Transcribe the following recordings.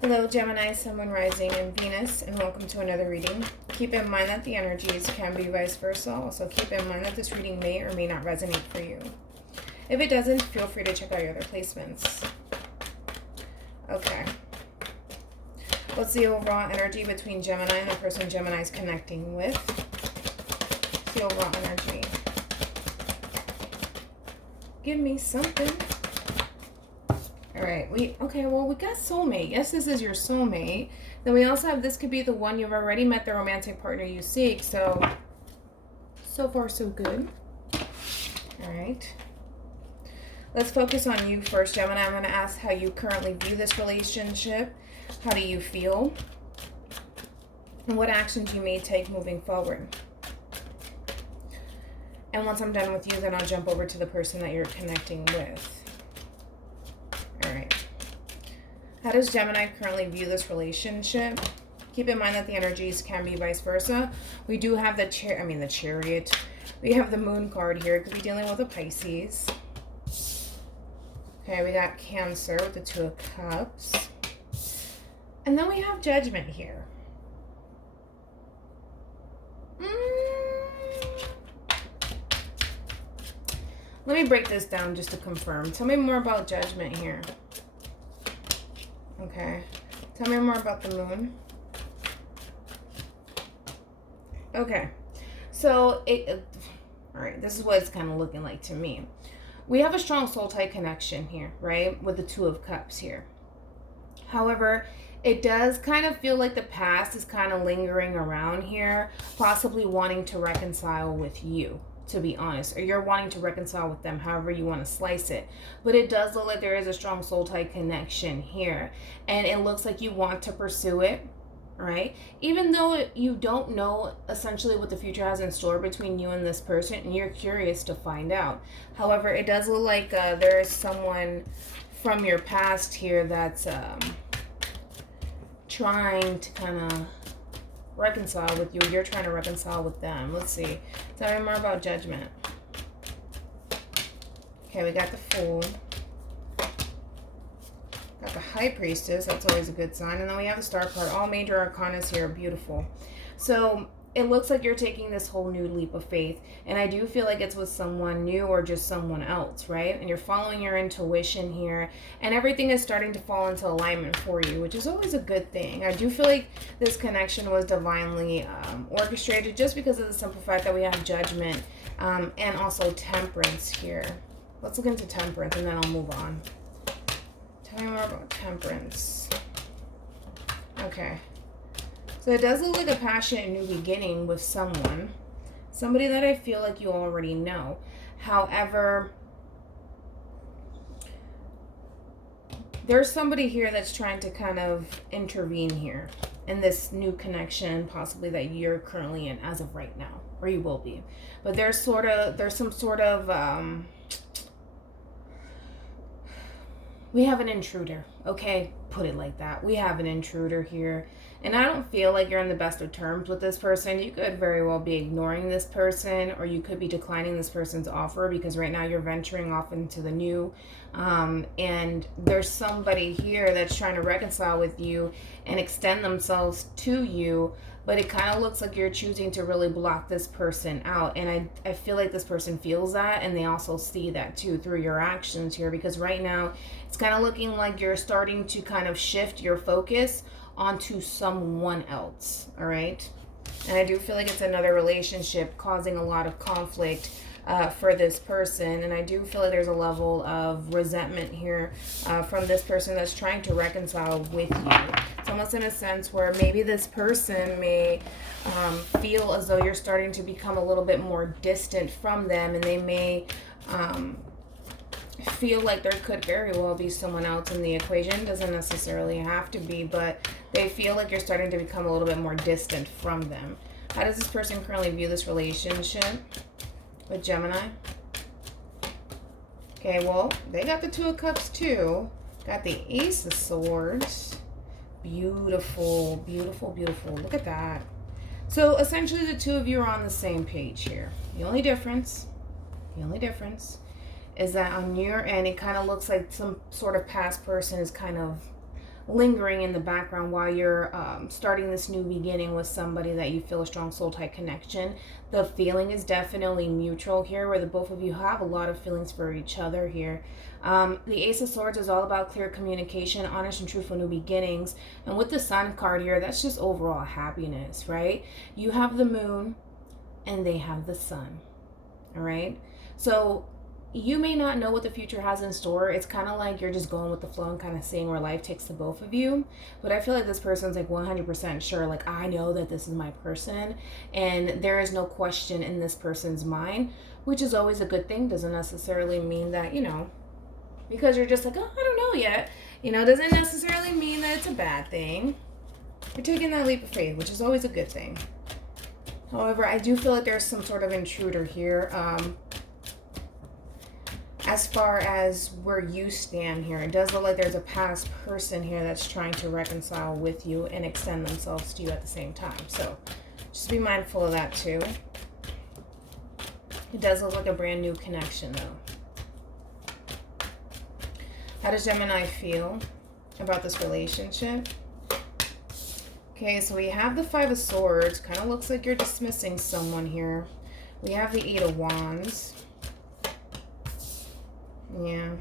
Hello, Gemini, Sun, Moon, Rising, and Venus, and welcome to another reading. Keep in mind that the energies can be vice versa. Also, keep in mind that this reading may or may not resonate for you. If it doesn't, feel free to check out your other placements. Okay. What's the overall energy between Gemini and the person Gemini is connecting with? What's the overall energy? Give me something. All right, we got soulmate. Yes, this is your soulmate. Then we also have, this could be the one you've already met, the romantic partner you seek. So far so good. All right. Let's focus on you first, Gemini. I'm going to ask how you currently view this relationship. How do you feel? And what actions you may take moving forward. And once I'm done with you, then I'll jump over to the person that you're connecting with. All right. How does Gemini currently view this relationship? Keep in mind that the energies can be vice versa. We do have the Chariot. We have the Moon card here. It could be dealing with a Pisces. Okay, we got Cancer with the Two of Cups. And then we have Judgment here. Let me break this down just to confirm. Tell me more about Judgment here. Okay. Tell me more about the Moon. Okay. So, all right, this is what it's kind of looking like to me. We have a strong soul tie connection here, right? With the Two of Cups here. However, it does kind of feel like the past is kind of lingering around here, possibly wanting to reconcile with you, to be honest, or you're wanting to reconcile with them, however you want to slice it. But it does look like there is a strong soul tie connection here, and it looks like you want to pursue it, right? Even though you don't know essentially what the future has in store between you and this person, and you're curious to find out. However, it does look like there is someone from your past here that's trying to kind of reconcile with you. You're trying to reconcile with them. Let's see. Tell me more about Judgment. Okay, we got the Fool. Got the High Priestess. That's always a good sign. And then we have the Star card. All major arcanas here are beautiful. So it looks like you're taking this whole new leap of faith. And I do feel like it's with someone new or just someone else, right? And you're following your intuition here. And everything is starting to fall into alignment for you, which is always a good thing. I do feel like this connection was divinely orchestrated just because of the simple fact that we have Judgment and also Temperance here. Let's look into Temperance and then I'll move on. Tell me more about Temperance. Okay. So it does look like a passionate new beginning with someone. Somebody that I feel like you already know. However, there's somebody here that's trying to kind of intervene here in this new connection, possibly that you're currently in as of right now, or you will be. But there's some sort of we have an intruder, okay? Put it like that. We have an intruder here. And I don't feel like you're on the best of terms with this person. You could very well be ignoring this person, or you could be declining this person's offer because right now you're venturing off into the new. And there's somebody here that's trying to reconcile with you and extend themselves to you, but it kind of looks like you're choosing to really block this person out. And I feel like this person feels that, and they also see that too through your actions here, because right now it's kind of looking like you're starting to kind of shift your focus onto someone else, all right? And I do feel like it's another relationship causing a lot of conflict for this person. And I do feel like there's a level of resentment here from this person that's trying to reconcile with you. It's almost in a sense where maybe this person may feel as though you're starting to become a little bit more distant from them, and they may feel like there could very well be someone else in the equation. Doesn't necessarily have to be, but they feel like you're starting to become a little bit more distant from them. How does this person currently view this relationship with Gemini? Okay, well, they got the Two of Cups too. Got the Ace of Swords. Beautiful, beautiful, beautiful. Look at that. So essentially the two of you are on the same page here. The only difference is that on your end, it kind of looks like some sort of past person is kind of lingering in the background while you're starting this new beginning with somebody that you feel a strong soul tie connection. The feeling is definitely mutual here, where the both of you have a lot of feelings for each other here. The Ace of Swords is all about clear communication, honest and truthful new beginnings. And with the Sun card here, that's just overall happiness, right? You have the Moon and they have the Sun, all right? So you may not know what the future has in store. It's kind of like you're just going with the flow and kind of seeing where life takes the both of you. But I feel like this person's like 100% sure, like, I know that this is my person, and there is no question in this person's mind, which is always a good thing. Doesn't necessarily mean that, you know, because you're just like, oh, I don't know yet, you know, doesn't necessarily mean that it's a bad thing. You're taking that leap of faith, which is always a good thing. However, I do feel like there's some sort of intruder here. As far as where you stand here, it does look like there's a past person here that's trying to reconcile with you and extend themselves to you at the same time. So just be mindful of that too. It does look like a brand new connection though. How does Gemini feel about this relationship? Okay, so we have the Five of Swords. Kind of looks like you're dismissing someone here. We have the Eight of Wands. Yeah,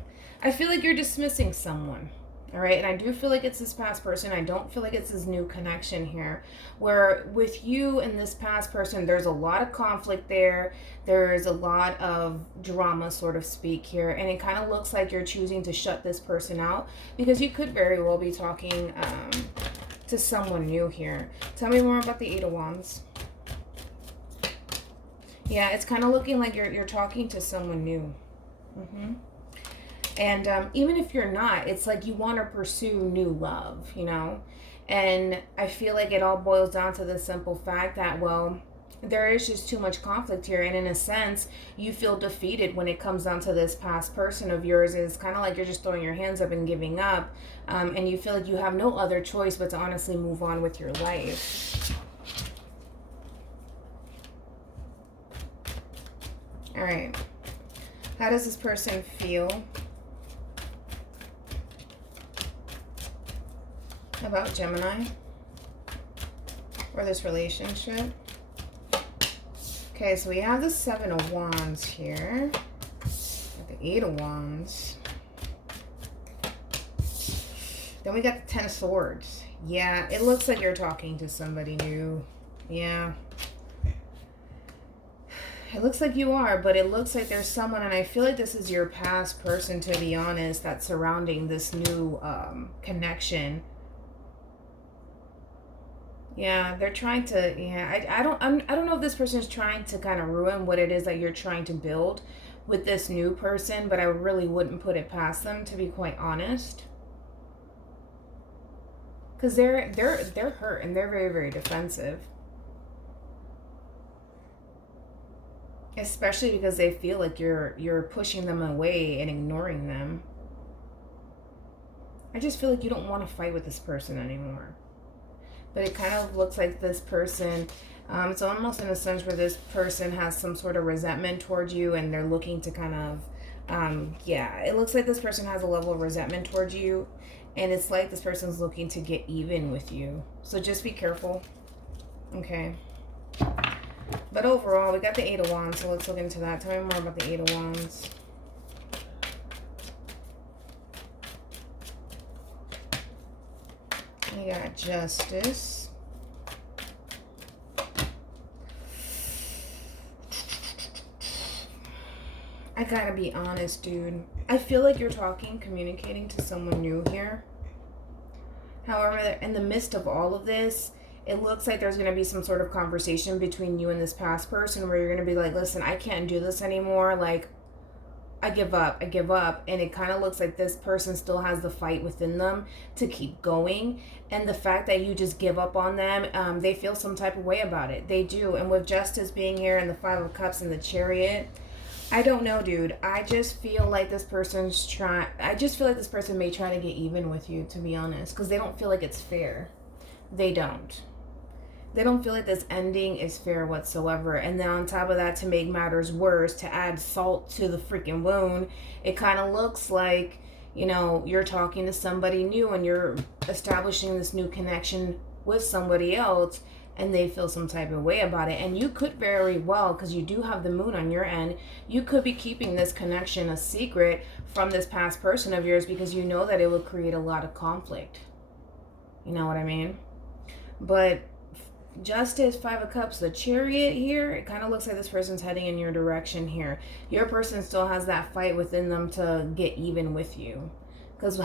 I feel like you're dismissing someone, all right? And I do feel like it's this past person. I don't feel like it's this new connection here, where with you and this past person, there's a lot of conflict there. There's a lot of drama, sort of speak here. And it kind of looks like you're choosing to shut this person out because you could very well be talking to someone new here. Tell me more about the Eight of Wands. Yeah, it's kind of looking like you're talking to someone new. And even if you're not, it's like you want to pursue new love, you know? And I feel like it all boils down to the simple fact that, well, there is just too much conflict here. And in a sense, you feel defeated when it comes down to this past person of yours. It's kind of like you're just throwing your hands up and giving up. And you feel like you have no other choice but to honestly move on with your life. All right. How does this person feel about Gemini or this relationship? Okay, so we have the Seven of Wands here, the Eight of Wands. Then we got the Ten of Swords. Yeah, it looks like you're talking to somebody new. Yeah. It looks like you are, but it looks like there's someone, and I feel like this is your past person, to be honest, that's surrounding this new connection. Yeah, they're trying to, yeah, I don't know if this person is trying to kind of ruin what it is that you're trying to build with this new person, but I really wouldn't put it past them, to be quite honest. Because they're hurt and they're very, very defensive. Especially because they feel like you're pushing them away and ignoring them. I just feel like you don't want to fight with this person anymore. But it kind of looks like this person, it's almost in a sense where this person has some sort of resentment towards you and they're looking to kind of, yeah, it looks like this person has a level of resentment towards you and it's like this person's looking to get even with you. So just be careful. Okay. But overall, we got the Eight of Wands, so let's look into that. Tell me more about the Eight of Wands. We got Justice. I gotta be honest, dude. I feel like you're communicating to someone new here. However, in the midst of all of this, it looks like there's going to be some sort of conversation between you and this past person where you're going to be like, listen, I can't do this anymore. Like, I give up. And it kind of looks like this person still has the fight within them to keep going. And the fact that you just give up on them, they feel some type of way about it. They do. And with Justice being here and the Five of Cups and the Chariot, I don't know, dude. I just feel like this person may try to get even with you, to be honest, because they don't feel like it's fair. They don't. They don't feel like this ending is fair whatsoever. And then on top of that, to make matters worse, to add salt to the freaking wound, it kind of looks like, you're talking to somebody new and you're establishing this new connection with somebody else, and they feel some type of way about it. And you could very well, because you do have the moon on your end, you could be keeping this connection a secret from this past person of yours because you know that it would create a lot of conflict. You know what I mean? But Justice, Five of Cups, the Chariot here, it kind of looks like this person's heading in your direction here. Your person still has that fight within them to get even with you. Because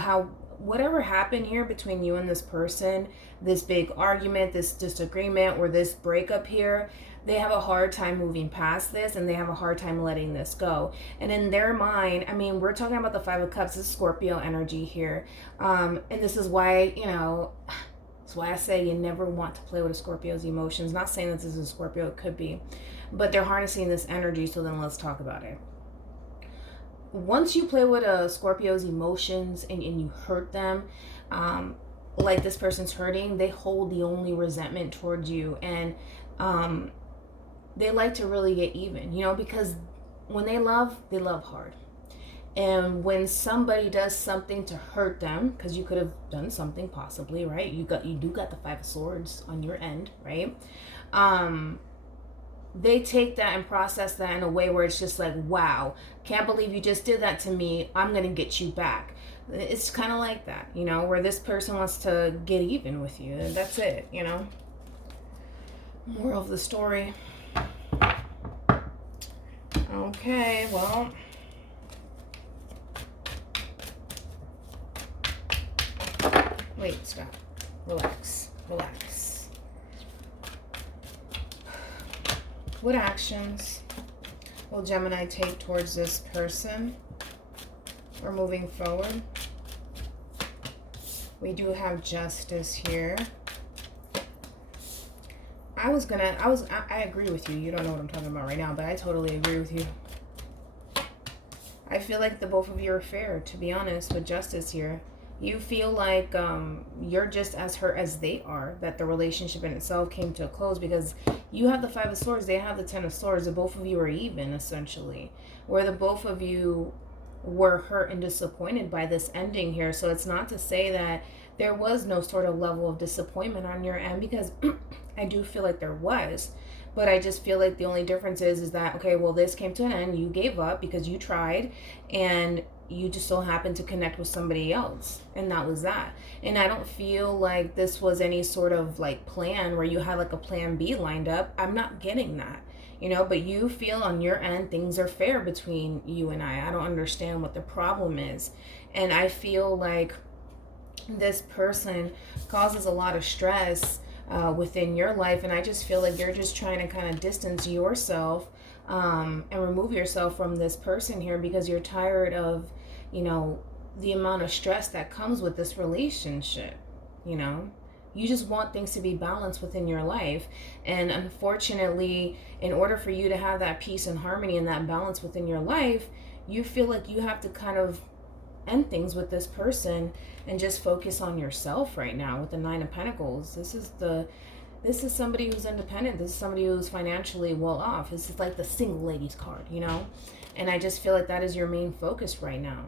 whatever happened here between you and this person, this big argument, this disagreement, or this breakup here, they have a hard time moving past this, and they have a hard time letting this go. And in their mind, I mean, we're talking about the Five of Cups, this Scorpio energy here. And this is why, that's why I say you never want to play with a Scorpio's emotions. Not saying that this is a Scorpio, it could be. But they're harnessing this energy, so then let's talk about it. Once you play with a Scorpio's emotions and you hurt them, like this person's hurting, they hold the only resentment towards you. And they like to really get even, because when they love hard. And when somebody does something to hurt them, because you could have done something possibly, right? You do got the Five of Swords on your end, right? They take that and process that in a way where it's just like, wow, can't believe you just did that to me. I'm going to get you back. It's kind of like that, where this person wants to get even with you. And that's it, Moral of the story. Okay, well. Wait, stop. Relax. What actions will Gemini take towards this person? We're moving forward. We do have Justice here. I agree with you. You don't know what I'm talking about right now, but I totally agree with you. I feel like the both of you are fair, to be honest, with Justice here. You feel like you're just as hurt as they are, that the relationship in itself came to a close, because you have the Five of Swords, they have the Ten of Swords. The both of you are even, essentially, where the both of you were hurt and disappointed by this ending here. So it's not to say that there was no sort of level of disappointment on your end, because I do feel like there was. But I just feel like the only difference is that, okay, well, this came to an end. You gave up because you tried, and you just so happened to connect with somebody else, and that was that. And I don't feel like this was any sort of like plan where you had like a plan B lined up. I'm not getting that, but you feel on your end things are fair between you and I don't understand what the problem is. And I feel like this person causes a lot of stress within your life, and I just feel like you're just trying to kind of distance yourself and remove yourself from this person here, because you're tired of the amount of stress that comes with this relationship. You just want things to be balanced within your life, and unfortunately, in order for you to have that peace and harmony and that balance within your life, you feel like you have to kind of end things with this person and just focus on yourself right now with the Nine of Pentacles. This is somebody who's independent. This is somebody who's financially well off. This is like the single ladies card, and I just feel like that is your main focus right now,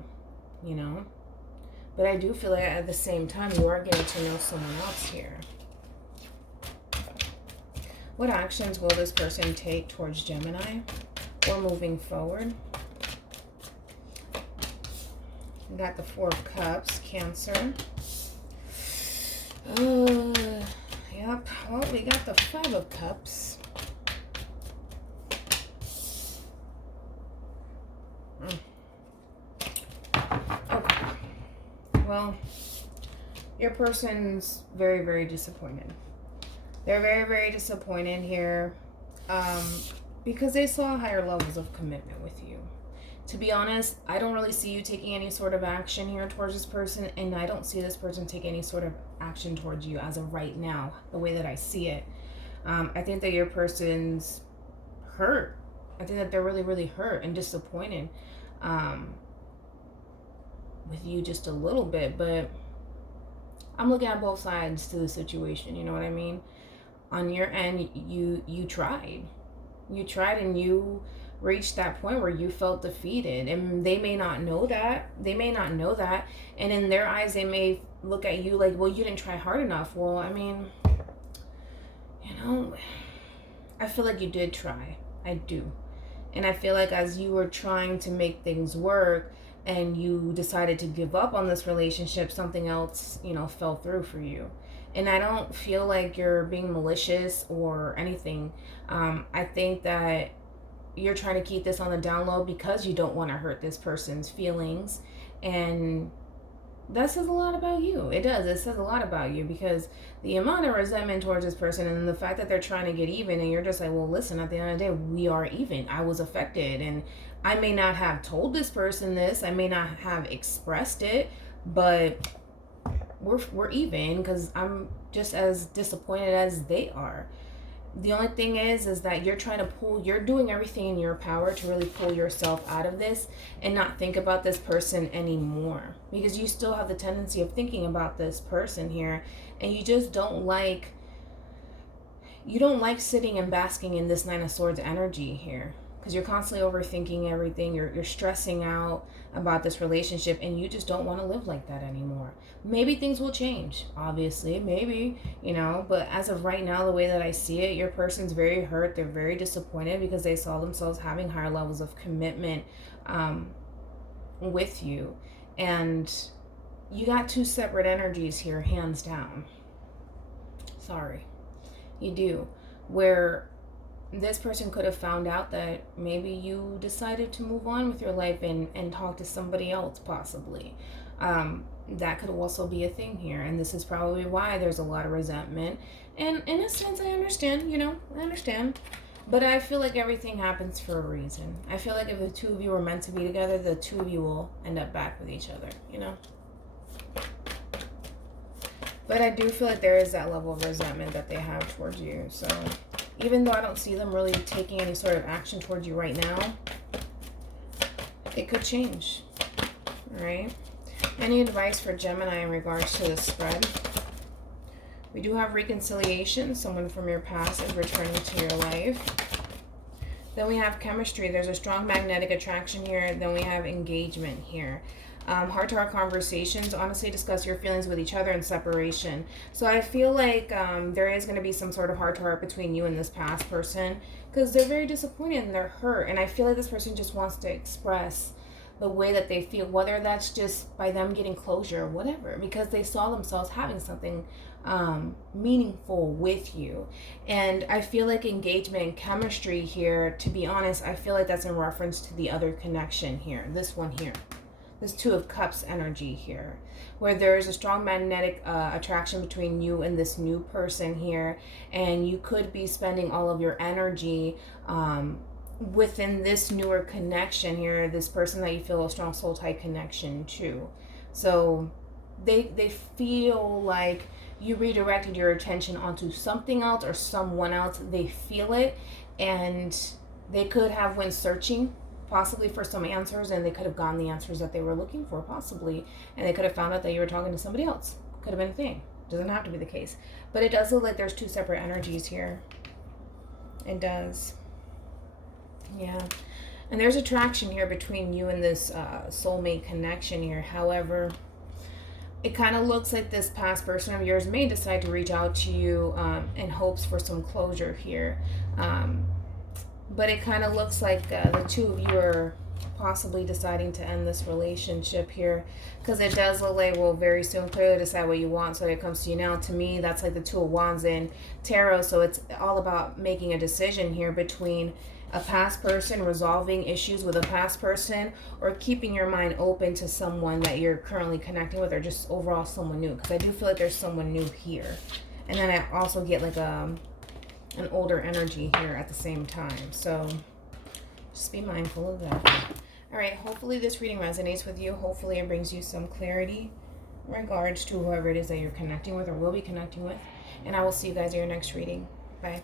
but I do feel like at the same time you are getting to know someone else here. What actions will this person take towards Gemini? We're moving forward. We got the Four of Cups, Cancer. Yep. Well, we got the Five of Cups. Okay. Well, your person's very, very disappointed. They're very, very disappointed here because they saw higher levels of commitment with you. To be honest, I don't really see you taking any sort of action here towards this person, and I don't see this person take any sort of action towards you as of right now, the way that I see it. I think that your person's hurt. I think that they're really, really hurt and disappointed with you just a little bit, but I'm looking at both sides to the situation, you know what I mean? On your end, you tried. You tried, and you reached that point where you felt defeated, and they may not know that. And in their eyes, they may look at you like, well, you didn't try hard enough. Well, I mean, I feel like you did try. I do. And I feel like as you were trying to make things work and you decided to give up on this relationship, something else, fell through for you. And I don't feel like you're being malicious or anything. I think that you're trying to keep this on the down low because you don't want to hurt this person's feelings. And that says a lot about you. It does. It says a lot about you, because the amount of resentment towards this person and the fact that they're trying to get even, and you're just like, well, listen, at the end of the day, we are even. I was affected, and I may not have told this person this. I may not have expressed it, but we're even, because I'm just as disappointed as they are. The only thing is that you're doing everything in your power to really pull yourself out of this and not think about this person anymore, because you still have the tendency of thinking about this person here, and you just don't like sitting and basking in this Nine of Swords energy here, because you're constantly overthinking everything. You're stressing out about this relationship, and you just don't want to live like that anymore. Maybe things will change, obviously, maybe, but as of right now, the way that I see it, your person's very hurt. They're very disappointed because they saw themselves having higher levels of commitment with you. And you got two separate energies here, hands down. Sorry. You do. Where this person could have found out that maybe you decided to move on with your life and talk to somebody else, possibly. That could also be a thing here. And this is probably why there's a lot of resentment. And in a sense, I understand, I understand. But I feel like everything happens for a reason. I feel like if the two of you were meant to be together, the two of you will end up back with each other, But I do feel like there is that level of resentment that they have towards you. So even though I don't see them really taking any sort of action towards you right now, it could change. All right. Any advice for Gemini in regards to the spread? We do have reconciliation. Someone from your past is returning to your life. Then we have chemistry. There's a strong magnetic attraction here. Then we have engagement here. Heart-to-heart conversations. Honestly, discuss your feelings with each other and separation. So I feel like there is going to be some sort of heart-to-heart between you and this past person, because they're very disappointed and they're hurt. And I feel like this person just wants to express the way that they feel, whether that's just by them getting closure or whatever, because they saw themselves having something meaningful with you. And I feel like engagement and chemistry here, to be honest, I feel like that's in reference to the other connection here, this one here. This Two of Cups energy here, where there is a strong magnetic attraction between you and this new person here, and you could be spending all of your energy within this newer connection here, this person that you feel a strong soul tie connection to. So they feel like you redirected your attention onto something else or someone else. They feel it, and they could have went searching possibly for some answers, and they could have gotten the answers that they were looking for, possibly, and they could have found out that you were talking to somebody else. Could have been a thing. Doesn't have to be the case, but it does look like there's two separate energies here. It does. Yeah. And there's attraction here between you and this soulmate connection here. However, it kind of looks like this past person of yours may decide to reach out to you in hopes for some closure here. But it kind of looks like the two of you are possibly deciding to end this relationship here, because it does look like, well, very soon, clearly decide what you want, so it comes to you now. To me, that's like the Two of Wands in tarot, so it's all about making a decision here between a past person, resolving issues with a past person, or keeping your mind open to someone that you're currently connecting with, or just overall someone new, because I do feel like there's someone new here. And then I also get like an older energy here at the same time. So just be mindful of that. All right, hopefully this reading resonates with you. Hopefully it brings you some clarity in regards to whoever it is that you're connecting with or will be connecting with. And I will see you guys in your next reading. Bye.